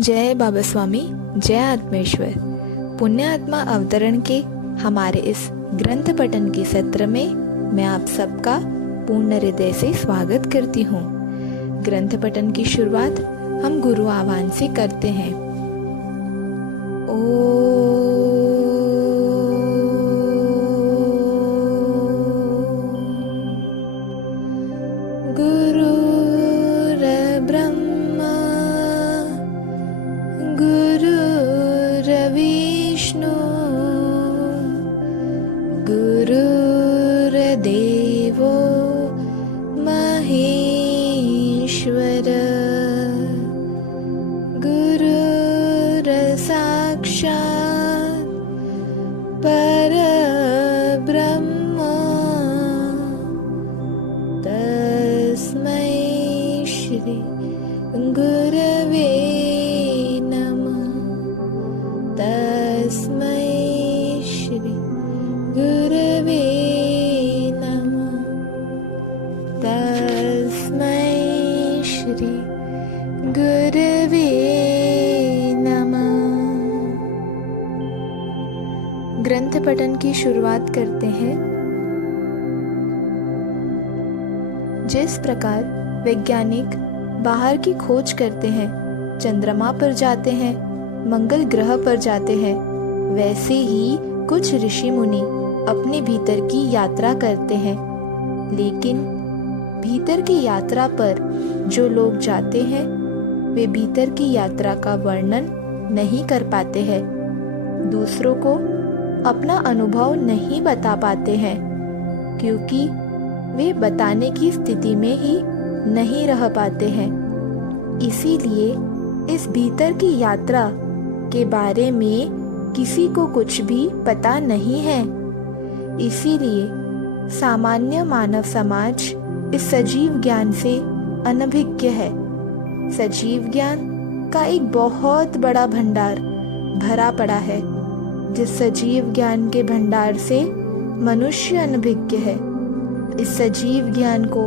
जय बाबा स्वामी, जय आत्मेश्वर। पुण्य आत्मा अवतरण के हमारे इस ग्रंथ पठन के सत्र में मैं आप सबका पूर्ण हृदय से स्वागत करती हूँ। ग्रंथ पठन की शुरुआत हम गुरु आह्वान से करते हैं। गुरुर्ब्रह्मा गुरुर्विष्णु गुरुर्देवो महेश्वर गुरुर्साक्षात् परब्रह्म तस्मै श्री गुरवे नमः। तस्मै श्री गुरवे नमः। तस्मै श्री गुरवे नमः। ग्रंथ पठन की शुरुआत करते हैं। जिस प्रकार वैज्ञानिक बाहर की खोज करते हैं, चंद्रमा पर जाते हैं, मंगल ग्रह पर जाते हैं, वैसे ही कुछ ऋषि मुनि अपने भीतर की यात्रा करते हैं। लेकिन भीतर की यात्रा पर जो लोग जाते हैं वे भीतर की यात्रा का वर्णन नहीं कर पाते हैं, दूसरों को अपना अनुभव नहीं बता पाते हैं, क्योंकि वे बताने की स्थिति में ही नहीं रह पाते हैं। इसीलिए इस भीतर की यात्रा के बारे में किसी को कुछ भी पता नहीं है। इसीलिए सामान्य मानव समाज इस सजीव ज्ञान से अनभिज्ञ है। सजीव ज्ञान का एक बहुत बड़ा भंडार भरा पड़ा है। जिस सजीव ज्ञान के भंडार से मनुष्य अनभिज्ञ है, इस सजीव ज्ञान को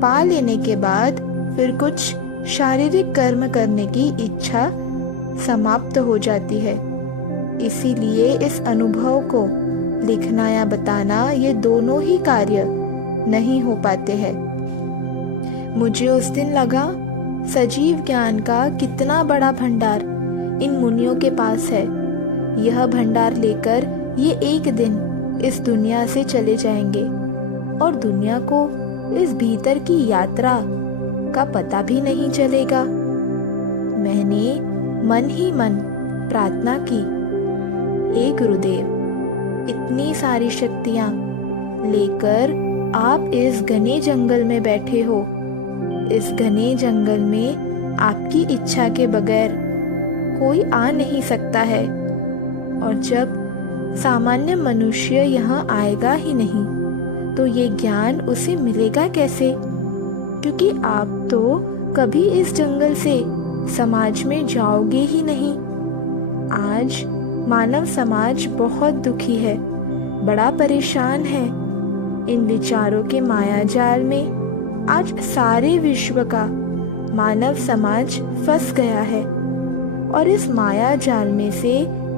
पा लेने के बाद फिर कुछ शारीरिक कर्म करने की इच्छा समाप्त हो जाती है। इसीलिए इस अनुभव को लिखना या बताना, ये दोनों ही कार्य नहीं हो पाते हैं। मुझे उस दिन लगा सजीव ज्ञान का कितना बड़ा भंडार इन मुनियों के पास है। यह भंडार लेकर ये एक दिन इस दुनिया से चले जाएंगे और दुनिया को इस भीतर की यात्रा का पता भी नहीं चलेगा। मैंने मन ही मन प्रार्थना की, हे गुरुदेव, इतनी सारी शक्तियाँ लेकर आप इस घने जंगल में बैठे हो। इस घने जंगल में आपकी इच्छा के बगैर कोई आ नहीं सकता है, और जब सामान्य मनुष्य यहाँ आएगा ही नहीं तो ये ज्ञान उसे मिलेगा कैसे? क्योंकि आप तो कभी इस जंगल से समाज में जाओगे ही नहीं। आज मानव समाज बहुत दुखी है, बड़ा परेशान है। इन विचारों के मायाजाल में आज सारे विश्व का मानव समाज फंस गया है, और इस मायाजाल में से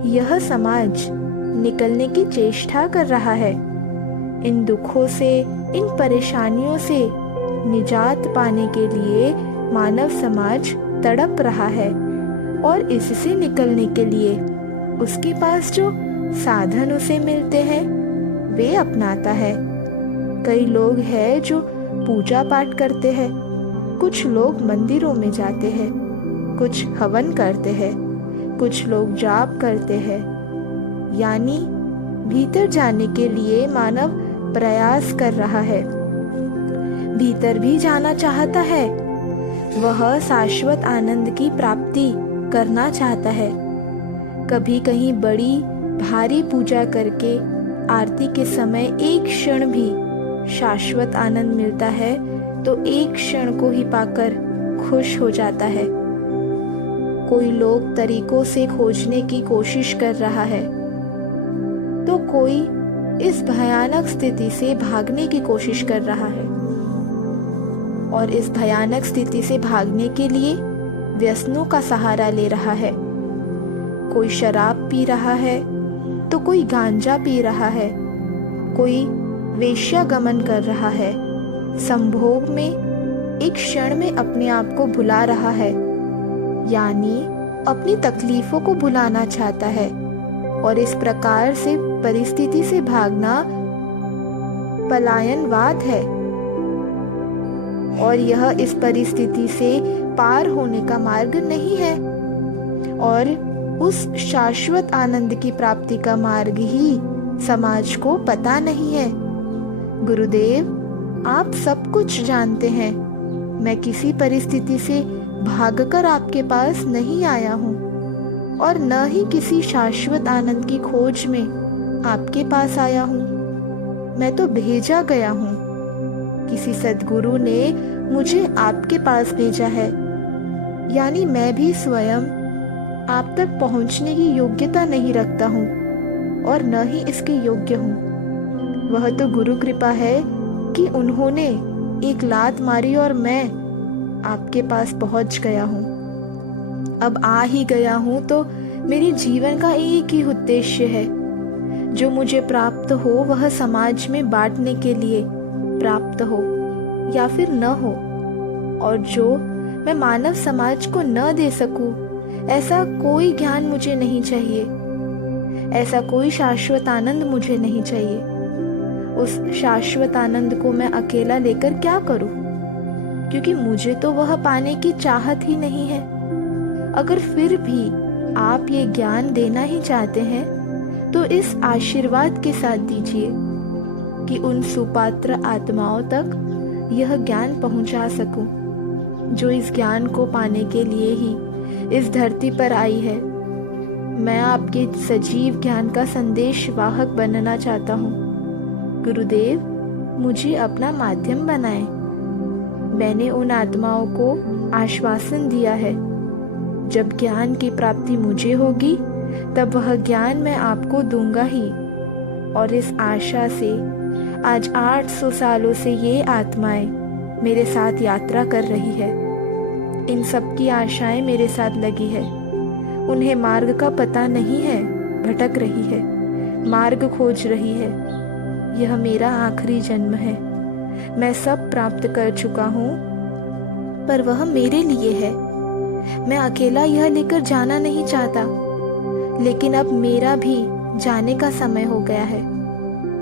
यह समाज निकलने की चेष्टा कर रहा है। इन दुखों से, इन परेशानियों से निजात पाने के लिए मानव समाज तड़प रहा है, और इससे निकलने के लिए उसके पास जो साधन उसे मिलते हैं वे अपनाता है। कई लोग हैं जो पूजा पाठ करते हैं, कुछ लोग मंदिरों में जाते हैं, कुछ हवन करते हैं, कुछ लोग जाप करते हैं। यानी भीतर जाने के लिए मानव प्रयास कर रहा है, भीतर भी जाना चाहता है। वह शाश्वत आनंद की प्राप्ति करना चाहता है। कभी कहीं बड़ी भारी पूजा करके आरती के समय एक क्षण भी शाश्वत आनंद मिलता है तो एक क्षण को ही पाकर खुश हो जाता है। कोई लोग तरीकों से खोजने की कोशिश कर रहा है, तो कोई इस भयानक स्थिति से भागने की कोशिश कर रहा है। और इस भयानक स्थिति से भागने के लिए व्यसनों का सहारा ले रहा है। कोई शराब पी रहा है तो कोई गांजा पी रहा है, कोई वेश्यागमन कर रहा है, संभोग में एक क्षण में अपने आप को भुला रहा है, यानी अपनी तकलीफों को भुलाना चाहता है। और इस प्रकार से परिस्थिति से भागना पलायनवाद है, और यह इस परिस्थिति से पार होने का मार्ग नहीं है, और उस शाश्वत आनंद की प्राप्ति का मार्ग ही समाज को पता नहीं है। गुरुदेव, आप सब कुछ जानते हैं। मैं किसी परिस्थिति से भागकर आपके पास नहीं आया हूँ, और न ही किसी शाश्वत आनंद की खोज में आपके पास आया हूँ। मैं तो भेजा गया हूँ। किसी सद्गुरु ने मुझे आपके पास भेजा है, यानी मैं भी स्वयं आप तक पहुँचने की योग्यता नहीं रखता हूँ और न ही इसके योग्य हूँ। वह तो गुरु कृपा है कि उन्होंने एक लात मारी और मैं आपके पास पहुँच गया हूँ। अब आ ही गया हूँ तो मेरे जीवन का एक ही उद्देश्य है, जो मुझे प्राप्त हो वह समाज में बांटने के लिए प्राप्त हो या फिर न हो, और जो मैं मानव समाज को न दे सकूं, ऐसा कोई ज्ञान मुझे नहीं चाहिए, ऐसा कोई शाश्वत आनंद मुझे नहीं चाहिए। उस शाश्वत आनंद को मैं अकेला लेकर क्या करूं, क्योंकि मुझे तो वह पाने की चाहत ही नहीं है। अगर फिर भी आप ये ज्ञान देना ही चाहते हैं तो इस आशीर्वाद के साथ दीजिए कि उन सुपात्र आत्माओं तक यह ज्ञान पहुंचा सकूं, जो इस ज्ञान को पाने के लिए ही इस धरती पर आई है। मैं आपके सजीव ज्ञान का संदेश वाहक बनना चाहता हूँ। गुरुदेव, मुझे अपना माध्यम बनाएं। मैंने उन आत्माओं को आश्वासन दिया है, जब ज्ञान की प्राप्ति मुझे होगी तब वह ज्ञान मैं आपको दूंगा ही। और इस आशा से आज 800 सालों से ये आत्माएं मेरे साथ यात्रा कर रही है। इन सब की आशाएं मेरे साथ लगी है। उन्हें मार्ग का पता नहीं है, भटक रही है, मार्ग खोज रही है। यह मेरा आखिरी जन्म है। मैं सब प्राप्त कर चुका हूँ, पर वह मेरे लिए है। मैं अकेला यह लेकर जाना नहीं चाहता, लेकिन अब मेरा भी जाने का समय हो गया है।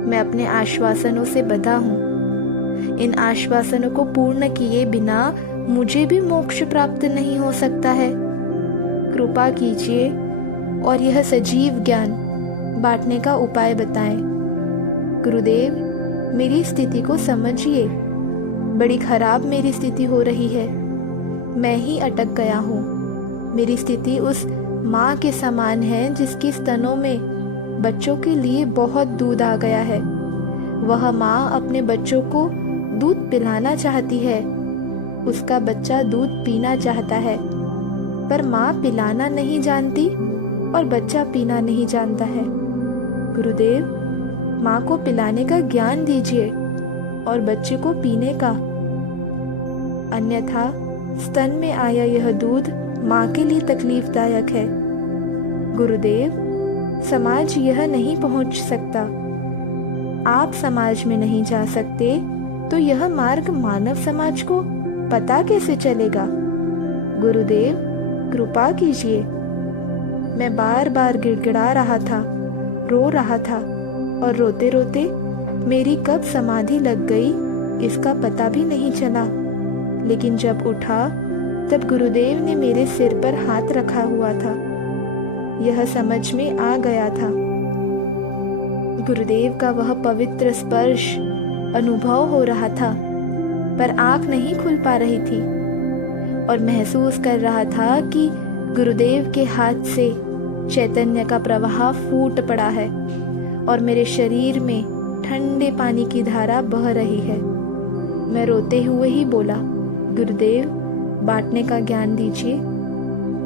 मैं अपने आश्वासनों से बंधा हूँ। इन आश्वासनों को पूर्ण किए बिना मुझे भी मोक्ष प्राप्त नहीं हो सकता है। कृपा कीजिए और यह सजीव ज्ञान बांटने का उपाय बताएं। गुरुदेव, मेरी स्थिति को समझिए। बड़ी खराब मेरी स्थिति हो रही है। मैं ही अटक गया हूँ। मेरी स्थिति उस माँ के समान है जिसकी स्तनों में बच्चों के लिए बहुत दूध आ गया है। वह माँ अपने बच्चों को दूध पिलाना चाहती है, उसका बच्चा दूध पीना चाहता है, पर माँ पिलाना नहीं जानती और बच्चा पीना नहीं जानता है। गुरुदेव, माँ को पिलाने का ज्ञान दीजिए और बच्चे को पीने का, अन्यथा स्तन में आया यह दूध माँ के लिए तकलीफदायक है। गुरुदेव, समाज यह नहीं पहुंच सकता। आप समाज में नहीं जा सकते तो यह मार्ग मानव समाज को पता कैसे चलेगा? गुरुदेव, कृपा कीजिए। मैं बार बार गिड़गिड़ा रहा था, रो रहा था, और रोते रोते मेरी कब समाधि लग गई इसका पता भी नहीं चला। लेकिन जब उठा तब गुरुदेव ने मेरे सिर पर हाथ रखा हुआ था। यह समझ में आ गया था। गुरुदेव का वह पवित्र स्पर्श अनुभव हो रहा था, पर आंख नहीं खुल पा रही थी, और महसूस कर रहा था कि गुरुदेव के हाथ से चैतन्य का प्रवाह फूट पड़ा है और मेरे शरीर में ठंडे पानी की धारा बह रही है। मैं रोते हुए ही बोला, गुरुदेव, बांटने का ज्ञान दीजिए।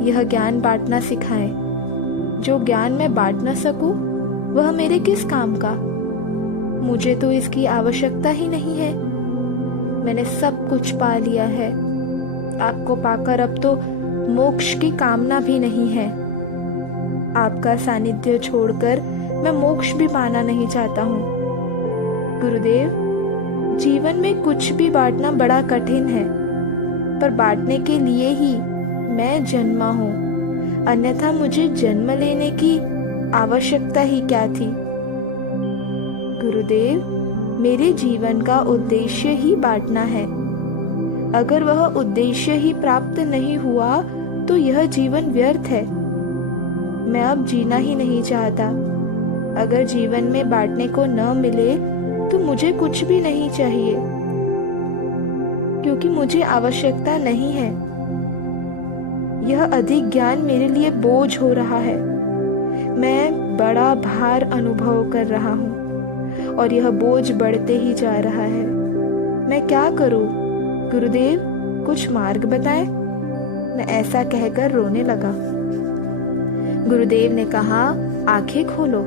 यह ज्ञान बांटना सिखाएं। जो ज्ञान मैं बांट न सकूं, वह मेरे किस काम का? मुझे तो इसकी आवश्यकता ही नहीं है। मैंने सब कुछ पा लिया है। आपको पाकर अब तो मोक्ष की कामना भी नहीं है। आपका सानिध्य छोड़कर मैं मोक्ष भी पाना नहीं चाहता हूँ। गुरुदेव, जीवन में कुछ भी बांटना बड़ा कठिन है, पर बांटने के लिए ही मैं जन्मा हूँ, अन्यथा मुझे जन्म लेने की आवश्यकता ही क्या थी। गुरुदेव, मेरे जीवन का उद्देश्य ही बांटना है। अगर वह उद्देश्य ही प्राप्त नहीं हुआ तो यह जीवन व्यर्थ है। मैं अब जीना ही नहीं चाहता। अगर जीवन में बांटने को न मिले तो मुझे कुछ भी नहीं चाहिए, क्योंकि मुझे आवश्यकता नहीं है। यह अधिक ज्ञान मेरे लिए बोझ हो रहा है। मैं बड़ा भार अनुभव कर रहा हूँ और यह बोझ बढ़ते ही जा रहा है। मैं क्या करूँ? गुरुदेव, कुछ मार्ग बताएं। मैं ऐसा कहकर रोने लगा। गुरुदेव ने कहा, आंखें खोलो,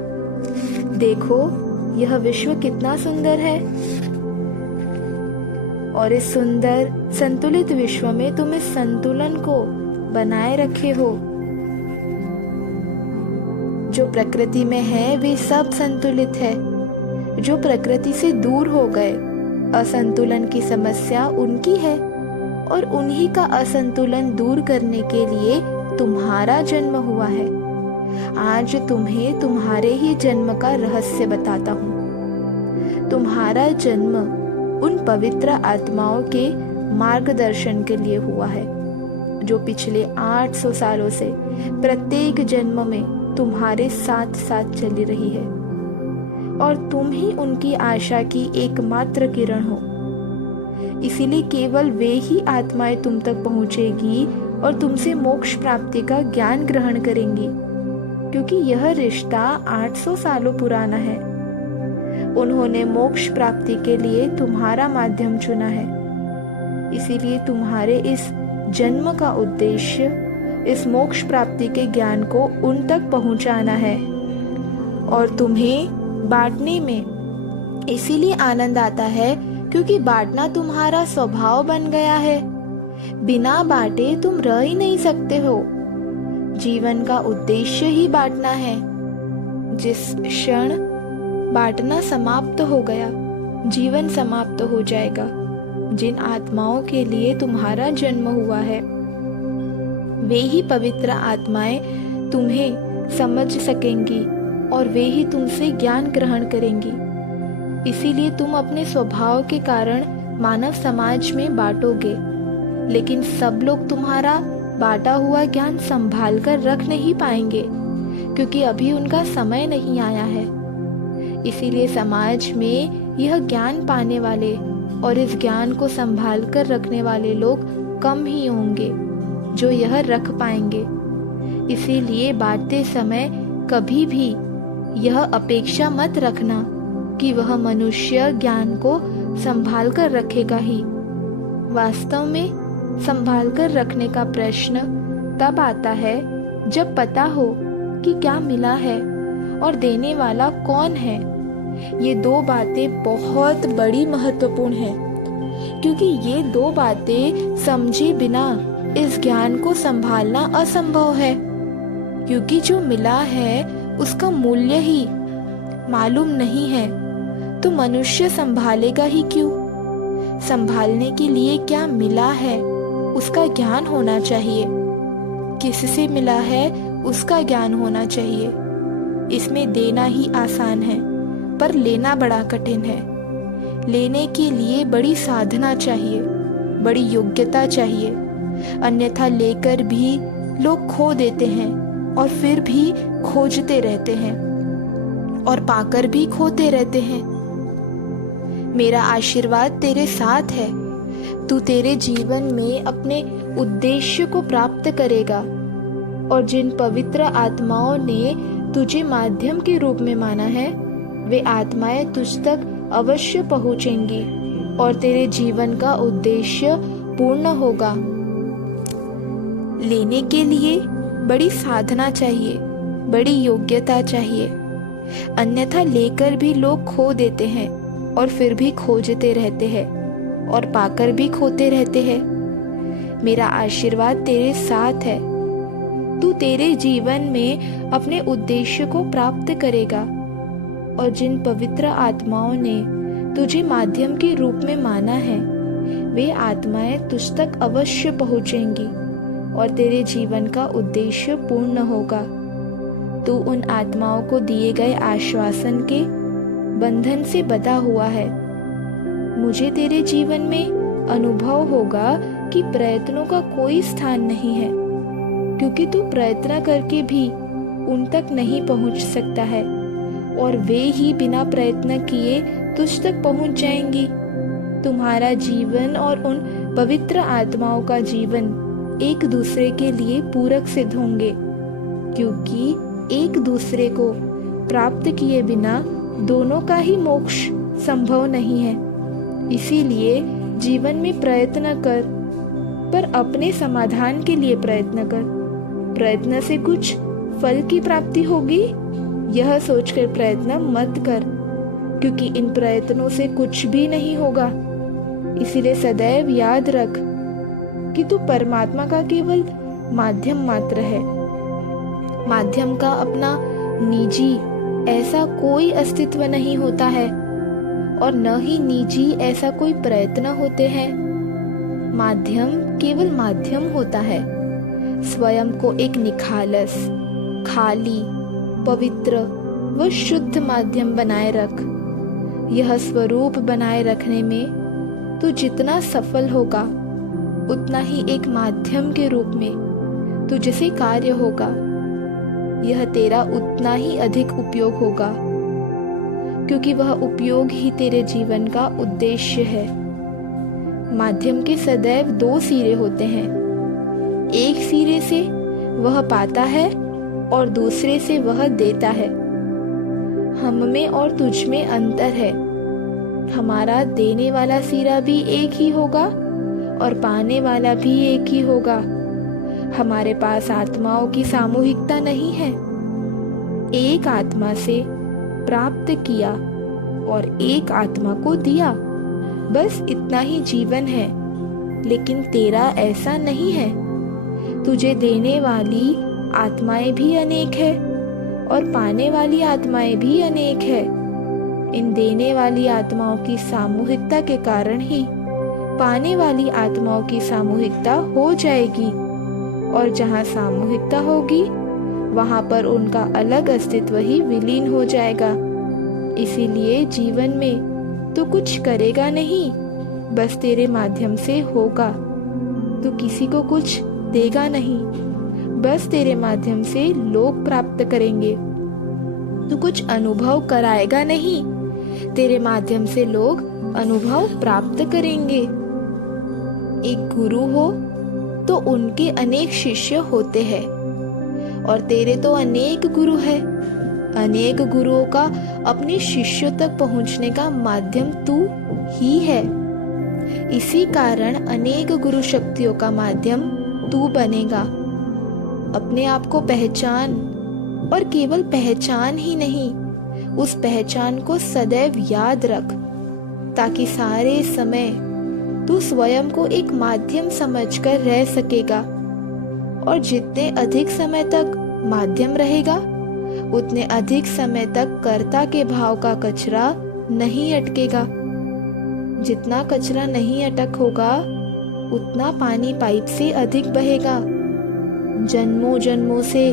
देखो यह विश्व कितना सुंदर है, और इस सुंदर संतुलित विश्व में तुम इस संतुलन को बनाए रखे हो। जो प्रकृति में है वे सब संतुलित है। जो प्रकृति से दूर हो गए, असंतुलन की समस्या उनकी है, और उन्हीं का असंतुलन दूर करने के लिए तुम्हारा जन्म हुआ है। आज तुम्हें तुम्हारे ही जन्म का रहस्य बताता हूँ। तुम्हारा जन्म उन पवित्र आत्माओं के मार्गदर्शन के लिए हुआ है, जो पिछले 800 सालों से प्रत्येक जन्म में तुम्हारे साथ साथ चली रही है, और तुम ही उनकी आशा की एकमात्र किरण हो। इसीलिए केवल वे ही आत्माएं तुम तक पहुंचेगी और तुमसे मोक्ष प्राप्ति का ज्ञान ग्रहण करेंगी, क्योंकि यह रिश्ता 800 सालों पुराना है। उन्होंने मोक्ष प्राप्ति के लिए तुम्हारा माध्यम चुना है। इसीलिए तुम्हारे इस जन्म का उद्देश्य इस मोक्ष प्राप्ति के ज्ञान को उन तक पहुंचाना है। और तुम्हें बांटने में इसीलिए आनंद आता है क्योंकि बांटना तुम्हारा स्वभाव बन गया है। बिना बांटे तुम रह ही नहीं सकते हो। जीवन का उद्देश्य ही बांटना है। जिस क्षण बांटना समाप्त हो गया, जीवन समाप्त हो जाएगा। जिन आत्माओं के लिए तुम्हारा जन्म हुआ है, वे ही पवित्र आत्माएं तुम्हें समझ सकेंगी और वे ही तुमसे ज्ञान ग्रहण करेंगी। इसीलिए तुम अपने स्वभाव के कारण मानव समाज में बांटोगे, लेकिन सब लोग तुम्हारा बांटा हुआ ज्ञान संभाल कर रख नहीं पाएंगे, क्योंकि अभी उनका समय नहीं आया है। इसीलिए समाज में यह ज्ञान पाने वाले और इस ज्ञान को संभाल कर रखने वाले लोग कम ही होंगे जो यह रख पाएंगे। इसीलिए बांटते समय कभी भी यह अपेक्षा मत रखना कि वह मनुष्य ज्ञान को संभाल कर रखेगा ही। वास्तव में संभाल कर रखने का प्रश्न तब आता है जब पता हो कि क्या मिला है और देने वाला कौन है। ये दो बातें बहुत बड़ी महत्वपूर्ण हैं, क्योंकि ये दो बातें समझे बिना इस ज्ञान को संभालना असंभव है। क्योंकि जो मिला है उसका मूल्य ही मालूम नहीं है, तो मनुष्य संभालेगा ही क्यों। संभालने के लिए क्या मिला है उसका ज्ञान होना चाहिए। किससे मिला है उसका ज्ञान होना चाहिए। इसमें देना ही आसान है, पर लेना बड़ा कठिन है। लेने के लिए बड़ी साधना चाहिए, बड़ी योग्यता चाहिए। अन्यथा लेकर भी लोग खो देते हैं और फिर भी खोजते रहते हैं और पाकर भी खोते रहते हैं। मेरा आशीर्वाद तेरे साथ है। तू तेरे जीवन में अपने उद्देश्य को प्राप्त करेगा, और जिन पवित्र आत्माओं ने तुझे माध्यम के रूप में माना है, वे आत्माएं तुझ तक अवश्य पहुंचेंगी और तेरे जीवन का उद्देश्य पूर्ण होगा। लेने के लिए बड़ी साधना चाहिए, बड़ी योग्यता चाहिए। अन्यथा लेकर भी लोग खो देते हैं और फिर भी खोजते रहते हैं और पाकर भी खोते रहते हैं। मेरा आशीर्वाद तेरे साथ है। तू तेरे जीवन में अपने उद्देश्य को प्राप्त करेगा और जिन पवित्र आत्माओं ने तुझे माध्यम के रूप में माना है, वे आत्माएं तुझ तक अवश्य पहुंचेंगी और तेरे जीवन का उद्देश्य पूर्ण होगा। तू उन आत्माओं को दिए गए आश्वासन के बंधन से बंधा हुआ है। मुझे तेरे जीवन में अनुभव होगा कि प्रयत्नों का कोई स्थान नहीं है, क्योंकि तू प्रयत्न करके भी उन तक नहीं पहुंच सकता है और वे ही बिना प्रयत्न किए तुझ तक पहुंच जाएंगी। तुम्हारा जीवन और उन पवित्र आत्माओं का जीवन एक दूसरे के लिए पूरक सिद्ध होंगे, क्योंकि एक दूसरे को प्राप्त किए बिना दोनों का ही मोक्ष संभव नहीं है। इसीलिए जीवन में प्रयत्न कर, पर अपने समाधान के लिए प्रयत्न कर। प्रयत्न से कुछ फल की प्राप्ति होगी, यह सोचकर प्रयत्न मत कर, क्योंकि इन प्रयत्नों से कुछ भी नहीं होगा। इसीलिए सदैव याद रख कि तू परमात्मा का केवल माध्यम मात्र है। माध्यम का अपना निजी ऐसा कोई अस्तित्व नहीं होता है और न ही निजी ऐसा कोई प्रयत्न होते हैं। माध्यम केवल माध्यम होता है। स्वयं को एक निखालस, खाली, पवित्र व शुद्ध माध्यम बनाए रख। यह स्वरूप बनाए रखने में तू जितना सफल होगा, उतना ही एक माध्यम के रूप में तुझसे कार्य होगा। यह तेरा उतना ही अधिक उपयोग होगा, क्योंकि वह उपयोग ही तेरे जीवन का उद्देश्य है। माध्यम के सदैव दो सिरे होते हैं। एक सिरे से वह पाता है और दूसरे से वह देता है। हम में और तुझ में अंतर है। हमारा देने वाला सिरा भी एक ही होगा और पाने वाला भी एक ही होगा। हमारे पास आत्माओं की सामूहिकता नहीं है। एक आत्मा से प्राप्त किया और एक आत्मा को दिया, बस इतना ही जीवन है। लेकिन तेरा ऐसा नहीं है। तुझे देने वाली आत्माएं भी अनेक है और पाने वाली आत्माएं भी अनेक है। इन देने वाली आत्माओं की सामूहिकता के कारण ही पाने वाली आत्माओं की सामूहिकता हो जाएगी, और जहाँ सामूहिकता होगी वहाँ पर उनका अलग अस्तित्व ही विलीन हो जाएगा। इसीलिए जीवन में तू कुछ करेगा नहीं, बस तेरे माध्यम से होगा। तू किसी को कुछ देगा नहीं, बस तेरे माध्यम से लोग प्राप्त करेंगे। तू कुछ अनुभव कराएगा नहीं, तेरे माध्यम से लोग अनुभव प्राप्त करेंगे। एक गुरु हो तो उनके अनेक शिष्य होते हैं, और तेरे तो अनेक गुरु हैं। अनेक गुरुओं का अपने शिष्यों तक पहुंचने का माध्यम तू ही है। इसी कारण अनेक गुरु शक्तियों का माध्यम तू बनेगा। अपने आप को पहचान, और केवल पहचान ही नहीं, उस पहचान को सदैव याद रख, ताकि सारे समय तू स्वयं को एक माध्यम समझकर रह सकेगा। और जितने अधिक समय तक माध्यम रहेगा, उतने अधिक समय तक कर्ता के भाव का कचरा नहीं अटकेगा। जितना कचरा नहीं अटक होगा, उतना पानी पाइप से अधिक बहेगा। जन्मों जन्मों से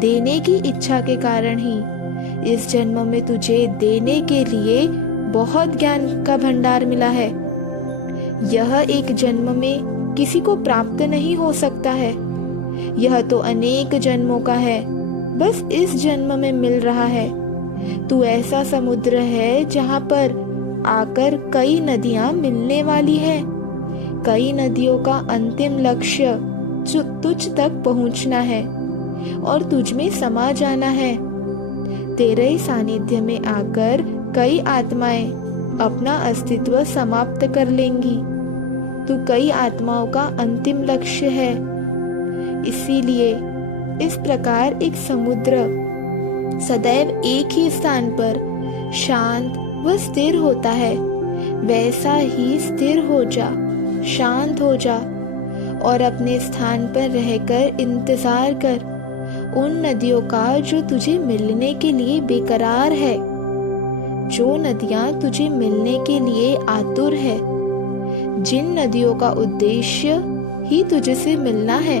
देने की इच्छा के कारण ही इस जन्म में तुझे देने के लिए बहुत ज्ञान का भंडार मिला है। यह एक जन्म में किसी को प्राप्त नहीं हो सकता है। यह तो अनेक जन्मों का है, बस इस जन्म में मिल रहा है। तू ऐसा समुद्र है जहाँ पर आकर कई नदियाँ मिलने वाली है। कई नदियों का अंतिम लक्ष्य तुझ तक पहुँचना है और तुझ में समा जाना है। तेरे ही सानिध्य में आकर कई आत्माएं अपना अस्तित्व समाप्त कर लेंगी। तू कई आत्माओं का अंतिम लक्ष्य है। इसीलिए इस प्रकार एक समुद्र सदैव एक ही स्थान पर शांत व स्थिर होता है, वैसा ही स्थिर हो जा, शांत हो जा और अपने स्थान पर रहकर इंतजार कर उन नदियों का जो तुझे मिलने के लिए बेकरार है, जो नदियां तुझे मिलने के लिए आतुर है, जिन नदियों का उद्देश्य ही तुझसे मिलना है,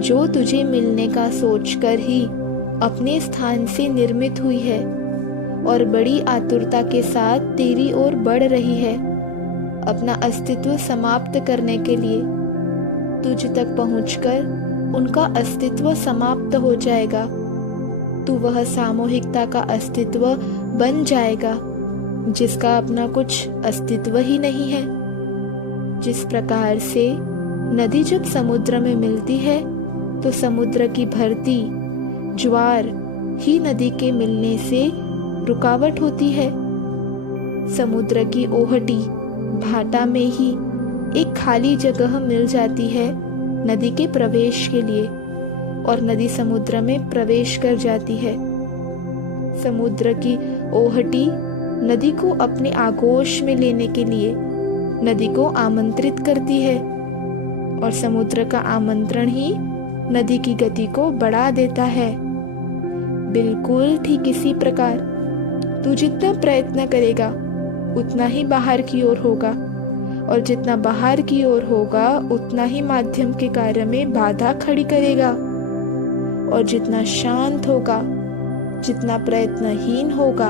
जो तुझे मिलने का सोचकर ही अपने स्थान से निर्मित हुई है और बड़ी आतुरता के साथ तेरी ओर बढ़ रही है अपना अस्तित्व समाप्त करने के लिए। तुझ तक पहुंचकर उनका अस्तित्व समाप्त हो जाएगा। तू वह सामूहिकता का अस्तित्व बन जाएगा जिसका अपना कुछ अस्तित्व ही नहीं है। जिस प्रकार से नदी जब समुद्र में मिलती है तो समुद्र की भरती ज्वार ही नदी के मिलने से रुकावट होती है। समुद्र की ओहटी भाटा में ही एक खाली जगह मिल जाती है नदी के प्रवेश के लिए और नदी समुद्र में प्रवेश कर जाती है। समुद्र की ओहटी नदी को अपने आगोश में लेने के लिए नदी को आमंत्रित करती है और समुद्र का आमंत्रण ही नदी की गति को बढ़ा देता है। बिल्कुल ठीक इसी प्रकार तू जितना प्रयत्न करेगा उतना ही बाहर की ओर होगा और जितना बाहर की ओर होगा उतना ही माध्यम के कार्य में बाधा खड़ी करेगा और जितना शांत होगा, जितना प्रयत्नहीन होगा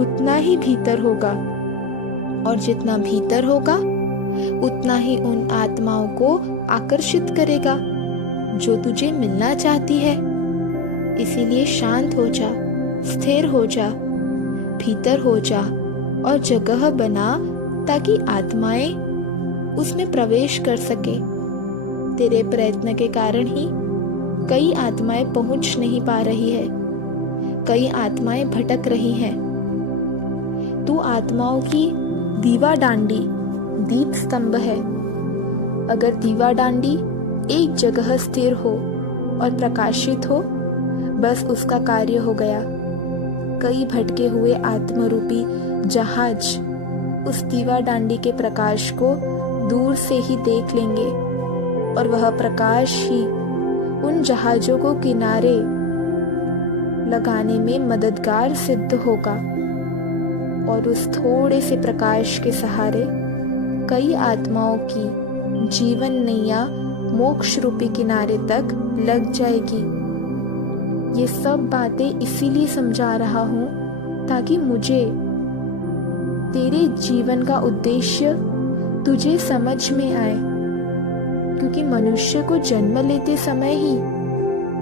उतना ही भीतर होगा और जितना भीतर होगा उतना ही उन आत्माओं को आकर्षित करेगा जो तुझे मिलना चाहती है। इसीलिए शांत हो जा, स्थिर हो जा, भीतर हो जा और जगह बना ताकि आत्माएं उसमें प्रवेश कर सके। तेरे प्रयत्न के कारण ही कई आत्माएं पहुंच नहीं पा रही है, कई आत्माएं भटक रही हैं। तू आत्माओं की दीवा डांडी दीप स्तंभ है। अगर दीवा डांडी एक जगह स्थिर हो और प्रकाशित हो, बस उसका कार्य हो गया। कई भटके हुए आत्मरूपी जहाज उस दीवा डांडी के प्रकाश को दूर से ही देख लेंगे और वह प्रकाश ही उन जहाजों को किनारे लगाने में मददगार सिद्ध होगा और उस थोड़े से प्रकाश के सहारे कई आत्माओं की जीवन नैया मोक्ष रूपी किनारे तक लग जाएगी। ये सब बातें इसीलिए समझा रहा हूँ ताकि मुझे तेरे जीवन का उद्देश्य तुझे समझ में आए, क्योंकि मनुष्य को जन्म लेते समय ही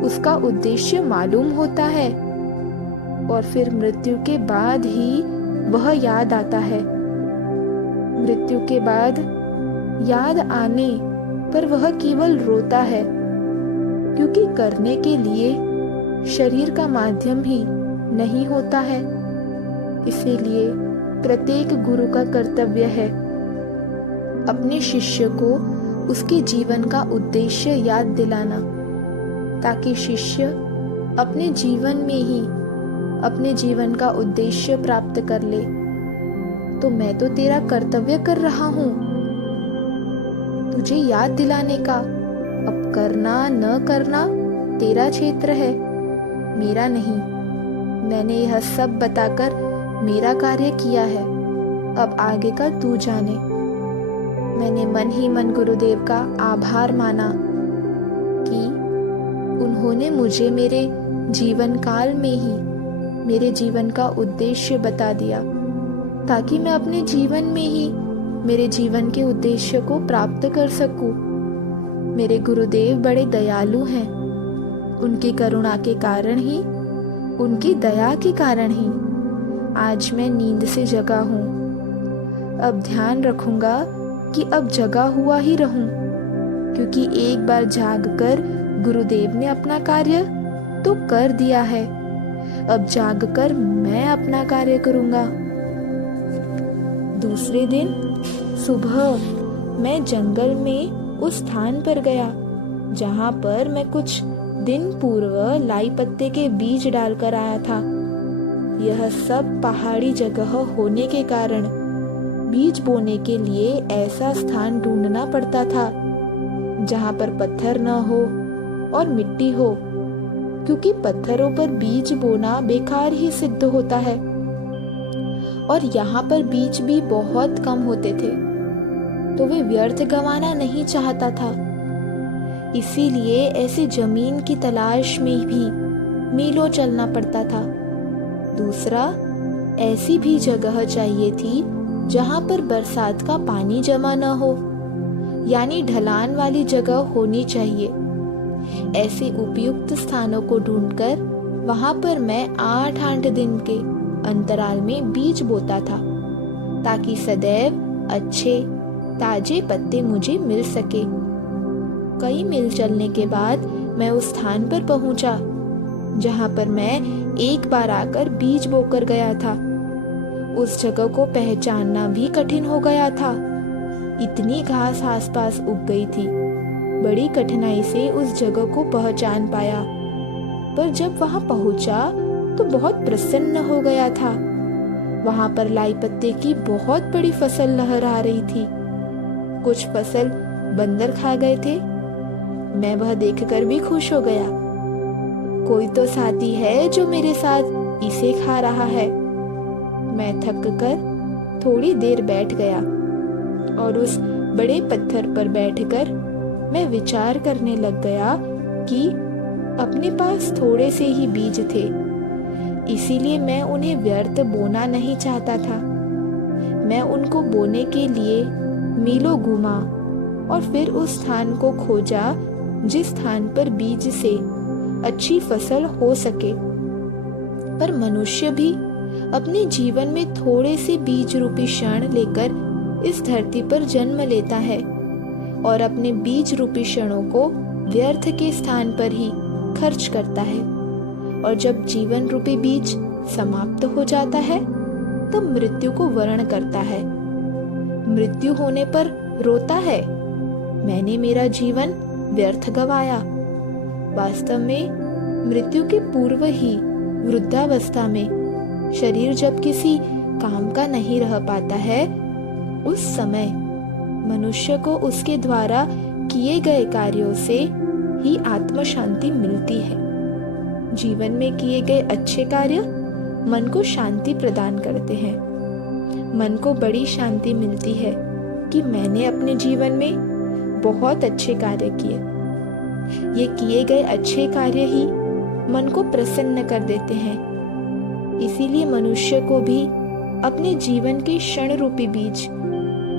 उसका उद्देश्य मालूम होता है और फिर मृत्यु के बाद ही वह याद आता है। मृत्यु के बाद याद आने पर वह केवल रोता है, क्योंकि करने के लिए शरीर का माध्यम ही नहीं होता है। इसीलिए प्रत्येक गुरु का कर्तव्य है अपने शिष्य को उसके जीवन का उद्देश्य याद दिलाना, ताकि शिष्य अपने जीवन में ही अपने जीवन का उद्देश्य प्राप्त कर ले। तो मैं तो तेरा कर्तव्य कर रहा हूँ तुझे याद दिलाने का। अब करना न करना तेरा क्षेत्र है, मेरा नहीं। मैंने यह सब बताकर मेरा कार्य किया है, अब आगे का तू जाने। मैंने मन ही मन गुरुदेव का आभार माना कि उन्होंने मुझे मेरे जीवन काल में ही मेरे जीवन का उद्देश्य बता दिया, ताकि मैं अपने जीवन में ही मेरे जीवन के उद्देश्य को प्राप्त कर सकूं। मेरे गुरुदेव बड़े दयालु हैं। उनकी करुणा के कारण ही, उनकी दया के कारण ही आज मैं नींद से जगा हूँ। अब ध्यान रखूंगा कि अब जगा हुआ ही रहूं, क्योंकि एक बार जागकर गुरुदेव ने अपना कार्य तो कर दिया है। अब जागकर मैं अपना कार्य करूंगा। दूसरे दिन सुबह मैं जंगल में उस स्थान पर गया जहां पर मैं कुछ दिन पूर्व लाई पत्ते के बीज डालकर आया था। यह सब पहाड़ी जगह होने के कारण बीज बोने के लिए ऐसा स्थान ढूंढना पड़ता था जहाँ पर पत्थर न हो और मिट्टी हो, क्योंकि पत्थरों पर बीज बोना बेकार ही सिद्ध होता है और यहाँ पर बीज भी बहुत कम होते थे, तो वे व्यर्थ गंवाना नहीं चाहता था। इसीलिए ऐसी जमीन की तलाश में भी मीलों चलना पड़ता था। दूसरा, ऐसी भी जगह चाहिए थी जहाँ पर बरसात का पानी जमा न हो, यानी ढलान वाली जगह होनी चाहिए। ऐसे उपयुक्त स्थानों को ढूंढकर वहां पर मैं 8-8 दिन के अंतराल में बीज बोता था, ताकि सदैव अच्छे ताजे पत्ते मुझे मिल सके। कई मील चलने के बाद मैं उस स्थान पर पहुंचा जहां पर मैं एक बार आकर बीज बोकर गया था। उस जगह को पहचानना भी कठिन हो गया था, इतनी घास आसपास उग गई थी। बड़ी कठिनाई से उस जगह को पहचान पाया, पर जब वहां पहुंचा तो बहुत प्रसन्न हो गया था। वहां पर लाई पत्ते की बहुत बड़ी फसल लहरा रही थी। कुछ फसल बंदर खा गए थे। मैं वह देखकर भी खुश हो गया। कोई तो साथी है जो मेरे साथ इसे खा रहा है। मैं थक कर थोड़ी देर बैठ गया और उस बड़े पत्थर पर बैठकर मैं विचार करने लग गया कि अपने पास थोड़े से ही बीज थे, इसीलिए मैं उन्हें व्यर्थ बोना नहीं चाहता था। मैं उनको बोने के लिए मीलों घूमा और फिर उस स्थान को खोजा जिस स्थान पर बीज से अच्छी फसल हो सके। पर मनुष्य भी अपने जीवन में थोड़े से बीज रूपी क्षण लेकर इस धरती पर जन्म लेता है और अपने बीज रूपी क्षणों को व्यर्थ के स्थान पर ही खर्च करता है। और जब जीवन रूपी बीज समाप्त हो जाता है तब मृत्यु को वर्ण करता है। मृत्यु होने पर रोता है, मैंने मेरा जीवन व्यर्थ गवाया। वास्तव में मृत्यु के पूर्व ही वृद्धावस्था में शरीर जब किसी काम का नहीं रह पाता है, उस समय मनुष्य को उसके द्वारा किए गए कार्यों से ही आत्म शांति मिलती है। जीवन में किए गए अच्छे कार्य मन को शांति प्रदान करते हैं। मन को बड़ी शांति मिलती है कि मैंने अपने जीवन में बहुत अच्छे कार्य किए। ये किए गए अच्छे कार्य ही मन को प्रसन्न कर देते हैं। इसीलिए मनुष्य को भी अपने जीवन के क्षण रूपी बीज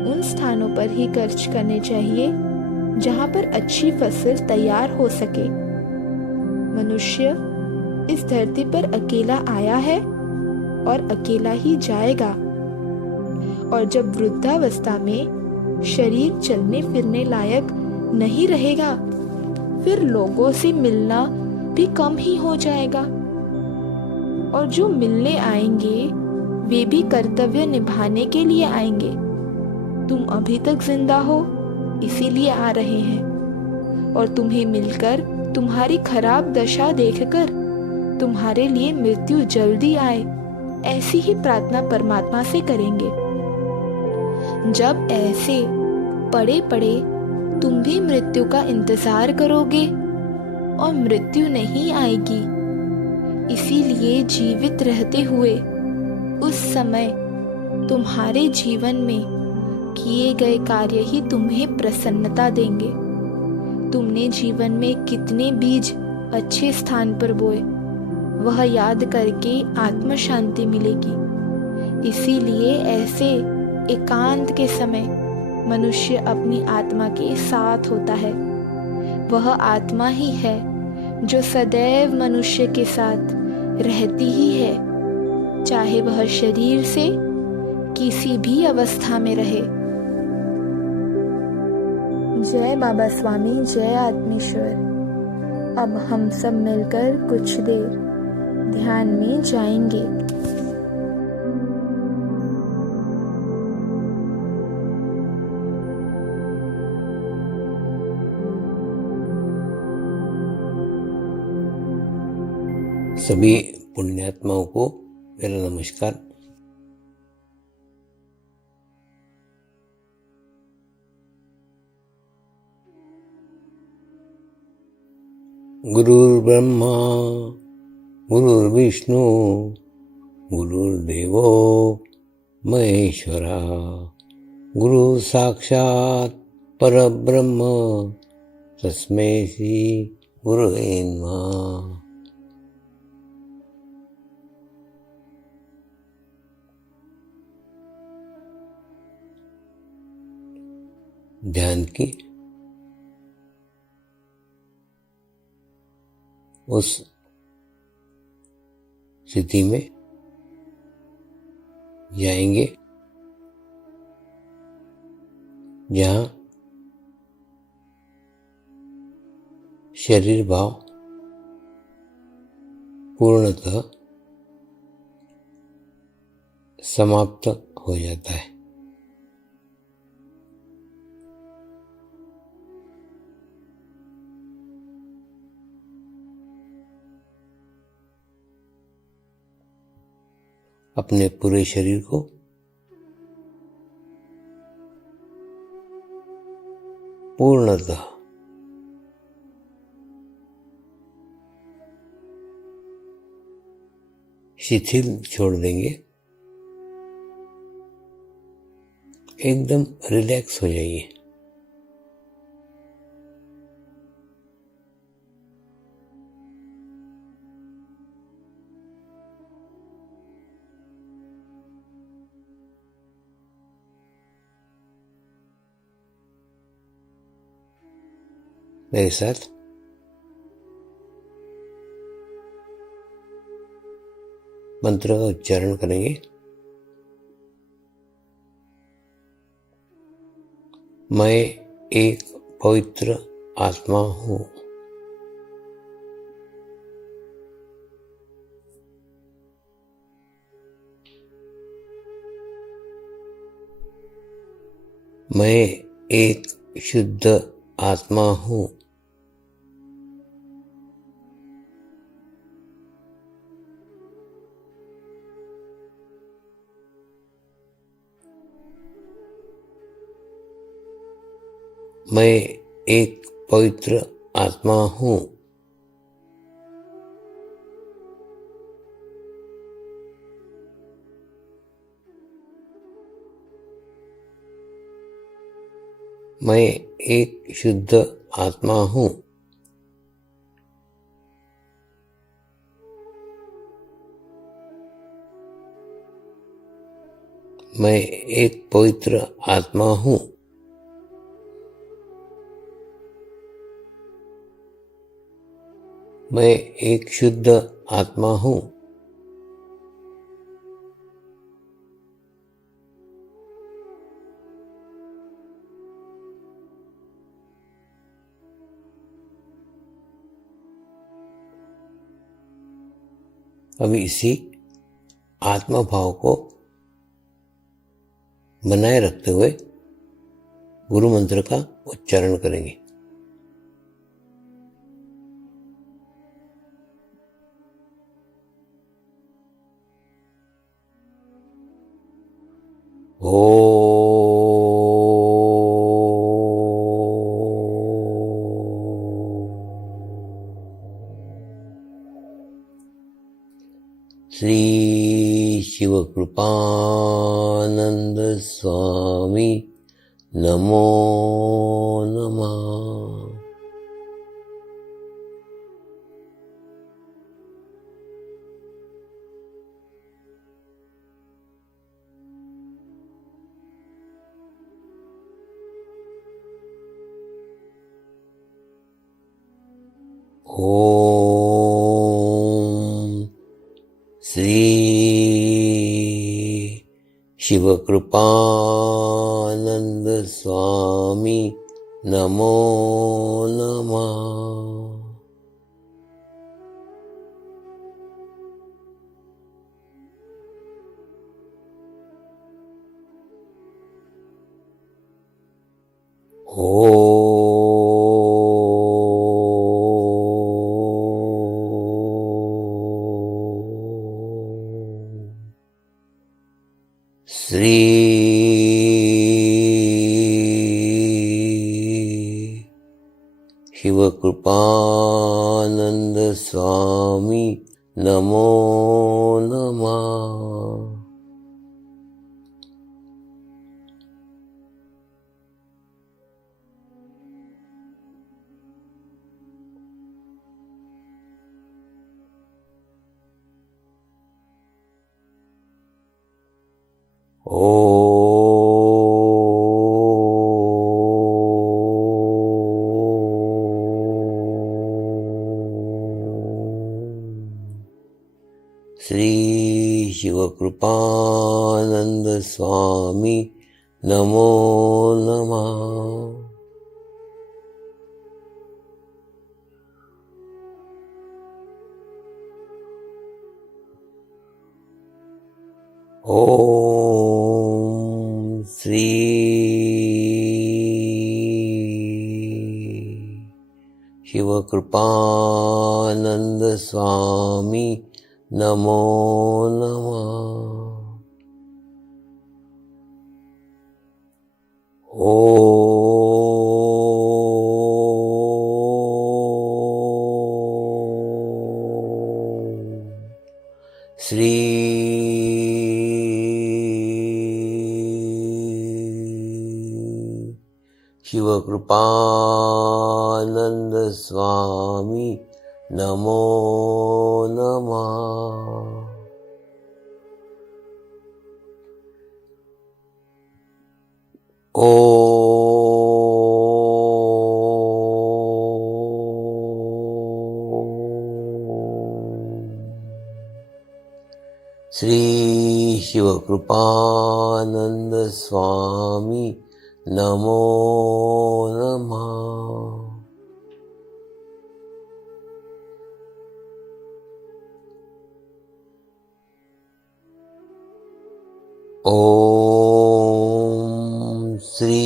उन स्थानों पर ही खर्च करने चाहिए जहां पर अच्छी फसल तैयार हो सके। मनुष्य इस धरती पर अकेला आया है और अकेला ही जाएगा, और जब वृद्धावस्था में शरीर चलने फिरने लायक नहीं रहेगा, फिर लोगों से मिलना भी कम ही हो जाएगा, और जो मिलने आएंगे वे भी कर्तव्य निभाने के लिए आएंगे। तुम अभी तक जिंदा हो इसीलिए आ रहे हैं, और तुम्हें मिलकर तुम्हारी खराब दशा देखकर तुम्हारे लिए मृत्यु जल्दी आए, ऐसी ही प्रार्थना परमात्मा से करेंगे। जब ऐसे पड़े पड़े तुम भी मृत्यु का इंतजार करोगे और मृत्यु नहीं आएगी, इसीलिए जीवित रहते हुए उस समय तुम्हारे जीवन में किए गए कार्य ही तुम्हें प्रसन्नता देंगे। तुमने जीवन में कितने बीज अच्छे स्थान पर बोए, वह याद करके आत्म शांति मिलेगी। इसीलिए ऐसे एकांत के समय मनुष्य अपनी आत्मा के साथ होता है। वह आत्मा ही है जो सदैव मनुष्य के साथ रहती ही है, चाहे वह शरीर से किसी भी अवस्था में रहे। जय बाबा स्वामी, जय आत्मेश्वर। अब हम सब मिलकर कुछ देर ध्यान में जाएंगे। सभी पुण्यात्माओं को मेरा नमस्कार। गुरुर्ब्रह्मा गुरुर्विष्णू गुरुर्देवो महेश्वरा गुरु साक्षात परब्रह्म तस्मै श्री गुरुवे नमः। ध्यान की उस स्थिति में जाएंगे जहाँ शरीर भाव पूर्णतः समाप्त हो जाता है। अपने पूरे शरीर को पूर्णतः शिथिल छोड़ देंगे, एकदम रिलैक्स हो जाइए। मेरे साथ मंत्र का उच्चारण करेंगे। मैं एक पवित्र आत्मा हूँ। मैं एक शुद्ध आत्मा हूँ। मैं एक पवित्र आत्मा हूँ। मैं एक शुद्ध आत्मा हूँ। मैं एक पवित्र आत्मा हूँ। मैं एक शुद्ध आत्मा हूँ। अभी इसी आत्मा भाव को बनाए रखते हुए गुरु मंत्र का उच्चारण करेंगे। श्री शिवकृपानंद स्वामी नमो नमः। ओम श्री शिवकृपानंद स्वामी नमो नमः। श्री शिवकृपानंद स्वामी नमो नमः। श्री शिवकृपानंद स्वामी नमो नमः। ओम श्री शिवकृपानंद स्वामी नमो नमः। श्री शिवकृपानंद स्वामी नमो नमः। श्री शिवकृपानंद स्वामी नमो नमः। ओम श्री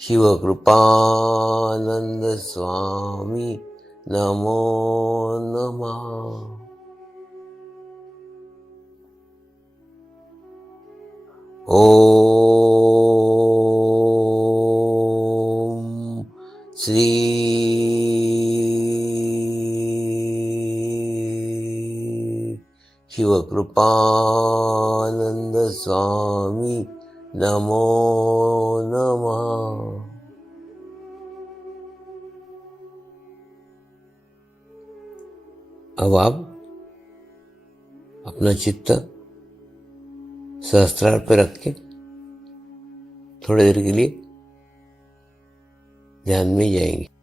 शिवकृपानंद स्वामी नमो नमः। ओम श्री शिवकृपानंद स्वामी नमो नमः। अब आप अपना चित्त सहस्त्रार पर रख के थोड़ी देर के लिए ध्यान में जाएंगे।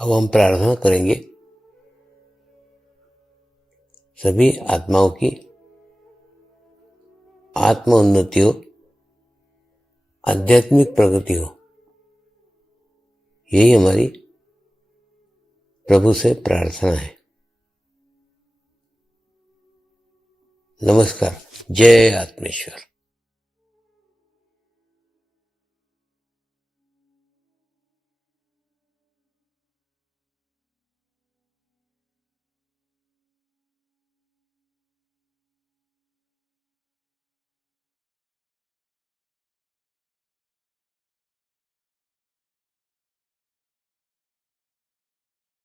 अब हम प्रार्थना करेंगे सभी आत्माओं की आत्म उन्नति हो, आध्यात्मिक प्रगति हो। यही हमारी प्रभु से प्रार्थना है। नमस्कार। जय आत्मेश्वर।